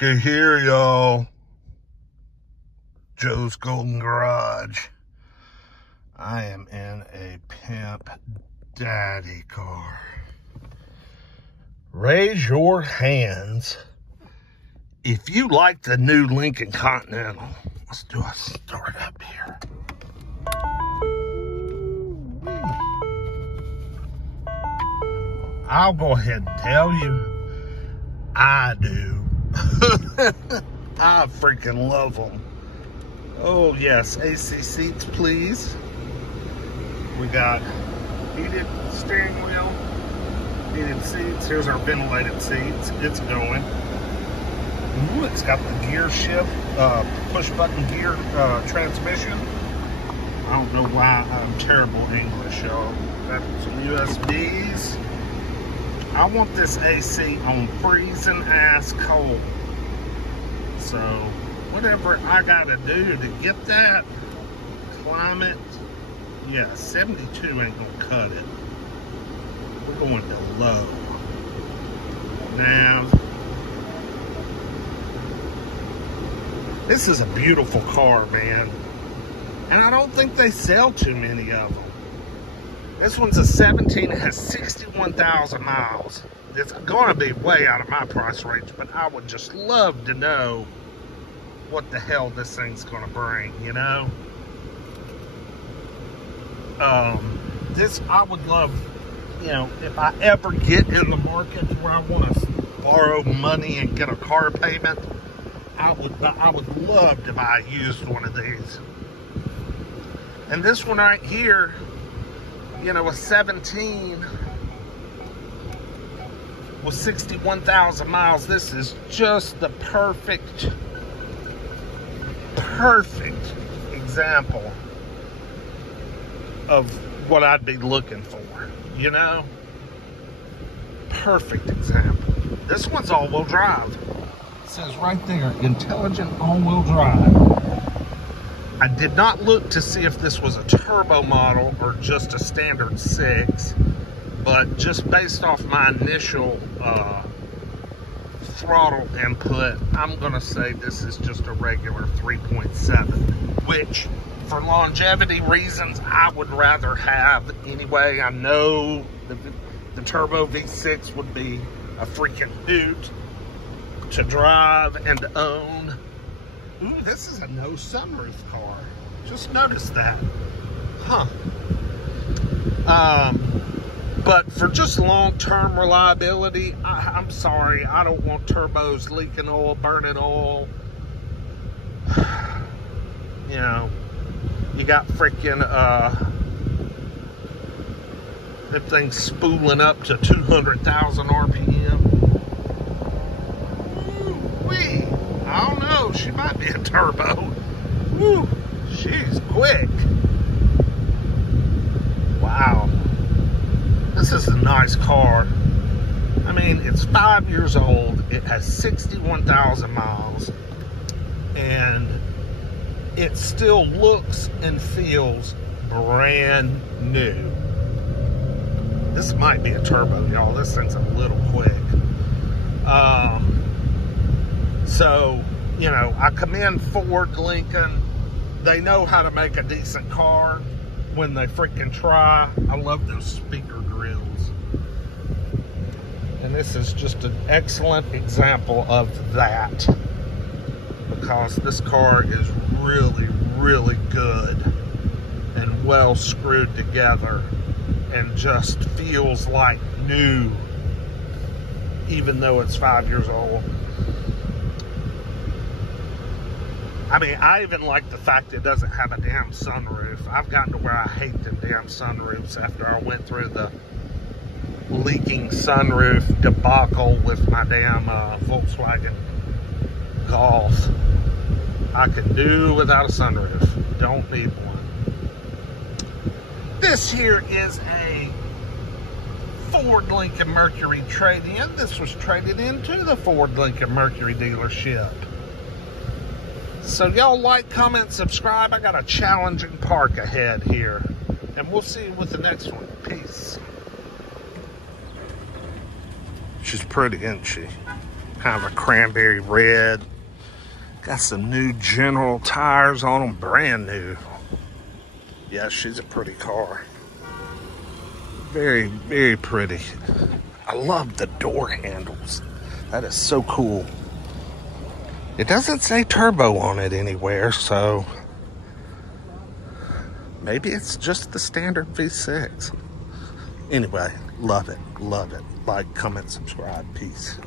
Looky here, y'all. Joe's Golden Garage. I am in a Pimp Daddy car. Raise your hands if you like the new Lincoln Continental. Let's do a start up here. I'll go ahead and tell you, I do. I freaking love them. Oh yes, AC seats please. We got heated steering wheel, heated seats. Here's our ventilated seats. It's going. Ooh, it's got the gear shift, push button gear transmission. I don't know why I'm terrible English, y'all. Got some USBs. I want this AC on freezing ass cold. So whatever I gotta do to get that climate, yeah, 72 ain't gonna cut it. We're going to low. Now, this is a beautiful car, man. And I don't think they sell too many of them. This one's a 17, it has 61,000 miles. It's gonna be way out of my price range, but I would just love to know what the hell this thing's gonna bring, you know? This, I would love, you know, if I ever get in the market where I wanna borrow money and get a car payment, I would love to buy a used one of these. And this one right here, you know, a 17 with 61,000 miles. This is just the perfect example of what I'd be looking for, you know? Perfect example. This one's all-wheel drive. It says right there, intelligent all-wheel drive. I did not look to see if this was a turbo model or just a standard 6, but just based off my initial throttle input, I'm gonna say this is just a regular 3.7, which for longevity reasons I would rather have anyway. I know the turbo V6 would be a freaking hoot to drive and to own. Ooh, this is a no sunroof car. Just noticed that. Huh. But for just long-term reliability, I'm sorry, I don't want turbos leaking oil, burning oil. You know, you got freaking, that thing's spooling up to 200,000 RPM. Woo-wee. I don't know, she might be a turbo. Woo, she's quick. Wow. This is a nice car. I mean, it's 5 years old. It has 61,000 miles. And it still looks and feels brand new. This might be a turbo, y'all. This thing's a little quick. So, you know, I commend Ford, Lincoln. They know how to make a decent car when they freaking try. I love those speaker grills. And this is just an excellent example of that. Because this car is really, really good and well screwed together and just feels like new, even though it's 5 years old. I mean, I even like the fact it doesn't have a damn sunroof. I've gotten to where I hate them damn sunroofs after I went through the leaking sunroof debacle with my damn Volkswagen Golf. I can do without a sunroof. Don't need one. This here is a Ford Lincoln Mercury trade-in. This was traded into the Ford Lincoln Mercury dealership. So y'all like, comment, subscribe. I got a challenging park ahead here. And we'll see you with the next one. Peace. She's pretty, isn't she? Kind of a cranberry red. Got some new General tires on them, brand new. Yeah, she's a pretty car. Very, very pretty. I love the door handles. That is so cool. It doesn't say turbo on it anywhere, so maybe it's just the standard V6. Anyway, love it, love it. Like, comment, subscribe, peace.